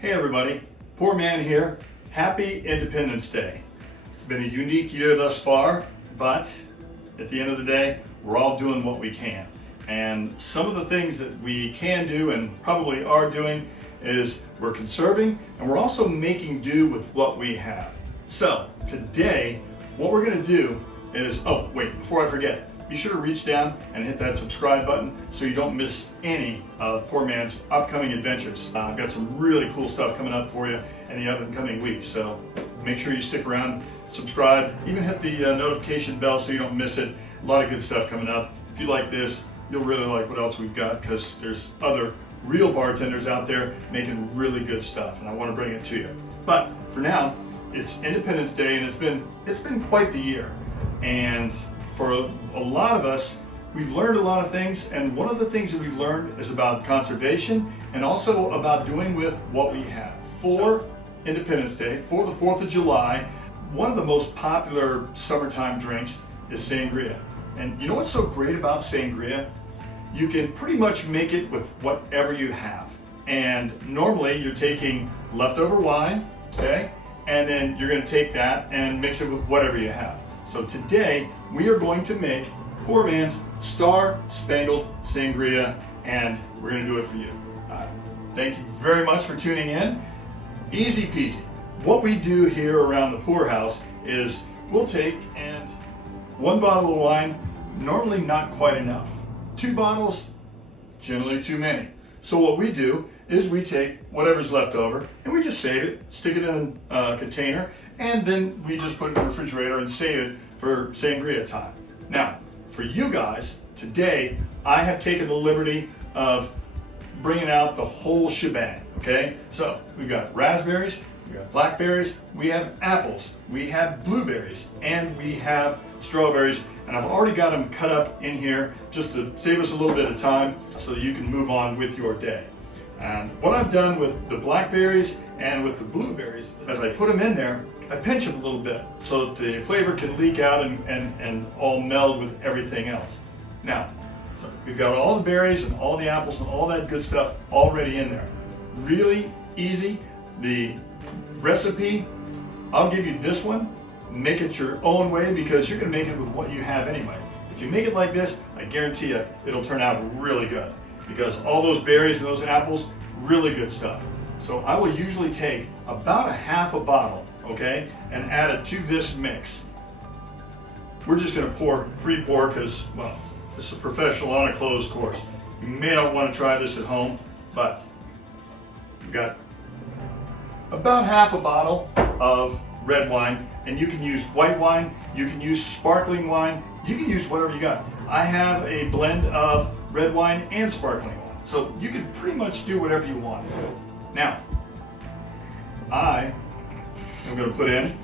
Hey everybody, Poor Man here. Happy Independence Day. It's been a unique year thus far, but at the end of the day, we're all doing what we can. And some of the things that we can do and probably are doing is we're conserving and we're also making do with what we have. So today, what we're gonna do is, oh wait, before I forget, be sure to reach down and hit that subscribe button so you don't miss any of Poor Man's upcoming adventures. I've got some really cool stuff coming up for you in the upcoming weeks, so make sure you stick around, subscribe, even hit the notification bell so you don't miss it. A lot of good stuff coming up. If you like this, you'll really like what else we've got because there's other real bartenders out there making really good stuff, and I want to bring it to you. But for now, it's Independence Day, and it's been quite the year. And for a lot of us, we've learned a lot of things, and one of the things that we've learned is about conservation and also about doing with what we have. For Independence Day, for the 4th of July, one of the most popular summertime drinks is sangria. And you know what's so great about sangria? You can pretty much make it with whatever you have. And normally you're taking leftover wine, okay? And then you're gonna take that and mix it with whatever you have. So today, we are going to make Poor Man's Star Spangled Sangria, and we're gonna do it for you. Thank you very much for tuning in. Easy peasy. What we do here around the Pour House is we'll take and 1 bottle of wine, normally not quite enough. 2 bottles, generally too many. So what we do is we take whatever's left over and we just save it, stick it in a container, and then we just put it in the refrigerator and save it for sangria time. Now, for you guys, today I have taken the liberty of bringing out the whole shebang, okay? So we've got raspberries, we got blackberries, we have apples, we have blueberries, and we have strawberries, and I've already got them cut up in here just to save us a little bit of time so you can move on with your day. And what I've done with the blackberries and with the blueberries, as I put them in there, I pinch them a little bit so that the flavor can leak out and all meld with everything else. Now, so we've got all the berries and all the apples and all that good stuff already in there. Really easy. The recipe, I'll give you this one. Make it your own way because you're gonna make it with what you have anyway. If you make it like this, I guarantee you it'll turn out really good because all those berries and those apples, really good stuff. So I will usually take about a half a bottle, okay, and add it to this mix. We're just gonna free pour because, well, this is a professional on a closed course. You may not want to try this at home, but we've got about half a bottle of red wine, and you can use white wine, you can use sparkling wine, you can use whatever you got. I have a blend of red wine and sparkling wine, so you can pretty much do whatever you want. Now, I am going to put in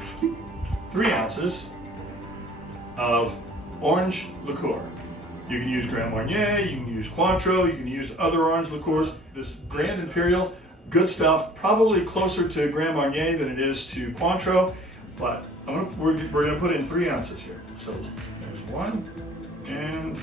3 ounces of orange liqueur. You can use Grand Marnier, you can use Cointreau, you can use other orange liqueurs. This Grand Imperial, good stuff, probably closer to Grand Marnier than it is to Cointreau, but we're going to put in 3 ounces here. So there's 1 and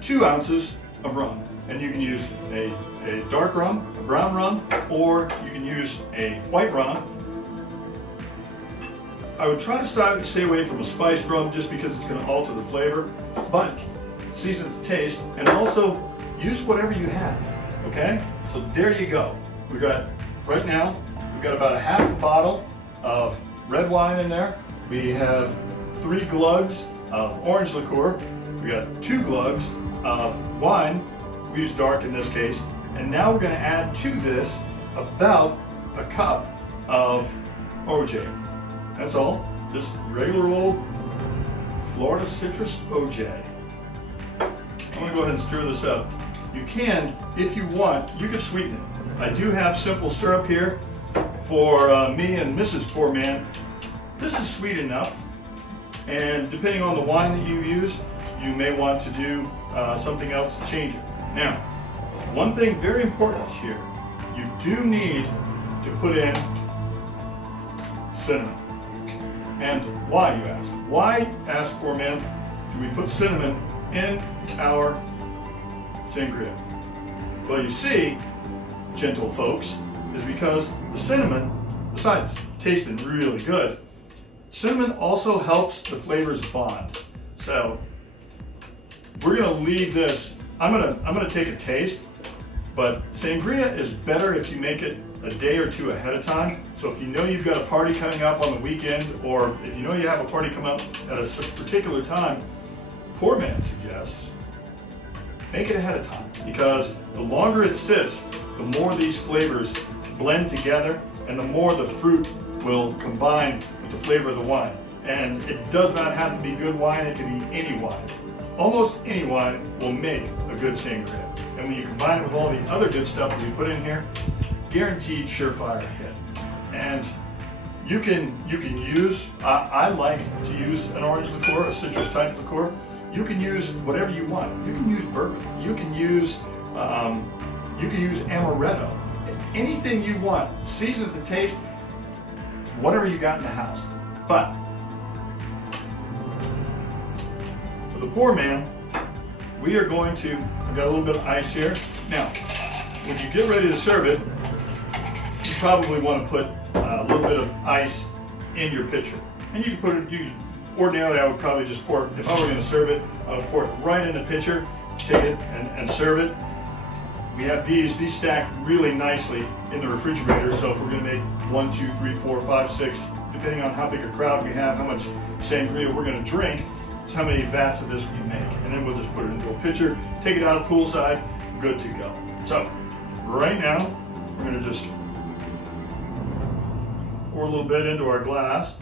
2 ounces of rum. And you can use a dark rum, a brown rum, or you can use a white rum. I would try to stay away from a spiced rum just because it's going to alter the flavor, but season to taste, and also use whatever you have, okay? So there you go. Right now, we've got about a half a bottle of red wine in there. We have 3 glugs of orange liqueur. We got 2 glugs of wine. We use dark in this case. And now we're going to add to this about a cup of OJ. That's all. Just regular old Florida citrus OJ. I'm going to go ahead and stir this up. You can, if you want, you can sweeten it. I do have simple syrup here for me and Mrs. Poor Man. This is sweet enough. And depending on the wine that you use, you may want to do something else to change it. Now, one thing very important here, you do need to put in cinnamon. And why, you ask? Why, asked PourMan, do we put cinnamon in our sangria? Well, you see, gentle folks, is because the cinnamon, besides tasting really good, cinnamon also helps the flavors bond. So we're gonna leave this. I'm gonna take a taste, but sangria is better if you make it a day or two ahead of time. So if you know you've got a party coming up on the weekend, or if you know you have a party come up at a particular time, PourMan suggests make it ahead of time, because the longer it sits, the more these flavors blend together and the more the fruit will combine with the flavor of the wine. And it does not have to be good wine, it can be any wine. Almost any wine will make a good sangria. And when you combine it with all the other good stuff that we put in here, guaranteed surefire hit. And you can use, I like to use an orange liqueur, a citrus type liqueur. You can use whatever you want. You can use bourbon. You can use amaretto. Anything you want. Season to taste. Whatever you got in the house. But for the PourMan, we are going to. I've got a little bit of ice here. Now, when you get ready to serve it, you probably want to put a little bit of ice in your pitcher, and you can put it. Ordinarily, I would probably just pour it. If I were going to serve it, I would pour it right in the pitcher, take it, and serve it. We have these stack really nicely in the refrigerator, so if we're going to make 1, 2, 3, 4, 5, 6, depending on how big a crowd we have, how much sangria we're going to drink, is how many vats of this we make. And then we'll just put it into a pitcher, take it out poolside, good to go. So, right now, we're going to just pour a little bit into our glass,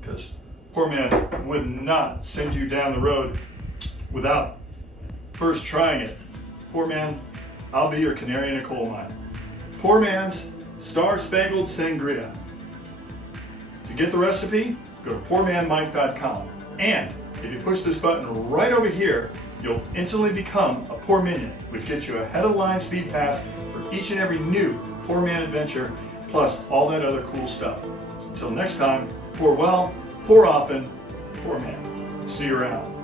because PourMan would not send you down the road without first trying it. PourMan, I'll be your canary in a coal mine. PourMan's Spangled Sangria. To get the recipe, go to PourManMike.com. And if you push this button right over here, you'll instantly become a Pour Minion, which gets you a head of line speed pass for each and every new PourMan adventure, plus all that other cool stuff. So until next time, pour well, pour often, PourMan. See you around.